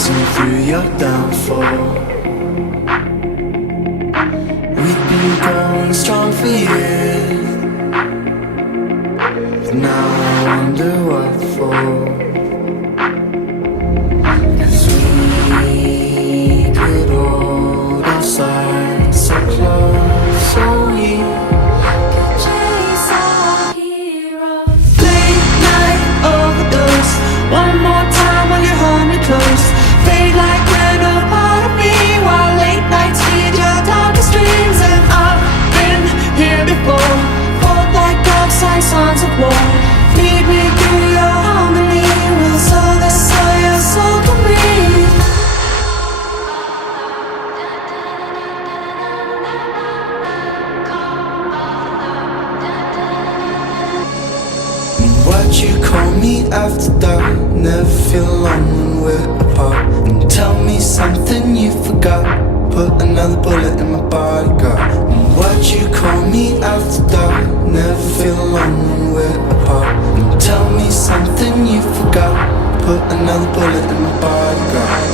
dancing through your downfall. We've been going strong for years, but now I wonder what for. 'Cause we could hold our sides so close, so we could chase our heroes. Late night overdose, one more time while you hold me close. Fade like we're no part of me, while late nights feed your darkest dreams. And I've been here before, fought like dogs, sang songs of war. Lead me through your harmony, we'll sow this so your soul can breathe. What you call me after dark, never feel alone when we're apart. And tell me something you forgot, put another bullet in my bodyguard. And what you call me after dark, never feel alone when we're apart. And tell me something you forgot, put another bullet in my bodyguard.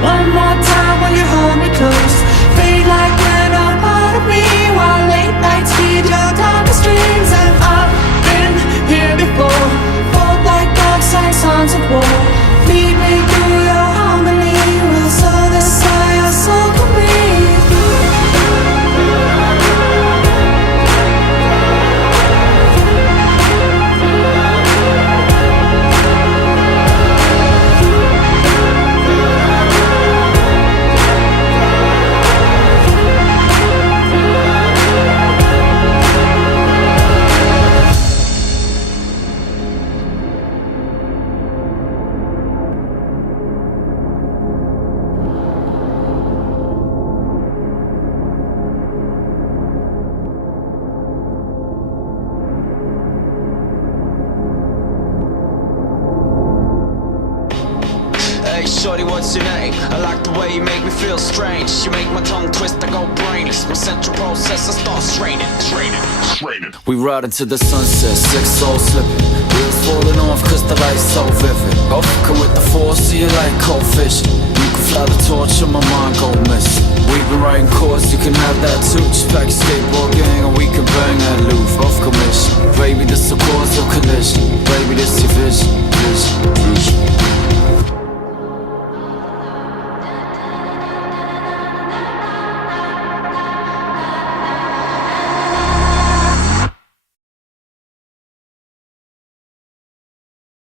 One more time while you hold me close. Fade like we're no part of me, while late nights feed your darkest dreams. And I've been here before, fought like dogs, sang songs of war. Lead me through your harmony, we'll sow this so your soul can breathe. Hey shorty, what's your name? I like the way you make me feel strange. You make my tongue twist, I go brainless. My central processor starts straining. We ride into the sunset, six souls slipping. Wheels falling off cause the light's so vivid. Overcome with the force, see you like cold fish. You can fly the torch and my mind go missing. We've been writing chords, you can have that too. Just pack a skateboard gang and we can bang that loop. Off commission, baby this a cause of collision. Baby this your vision.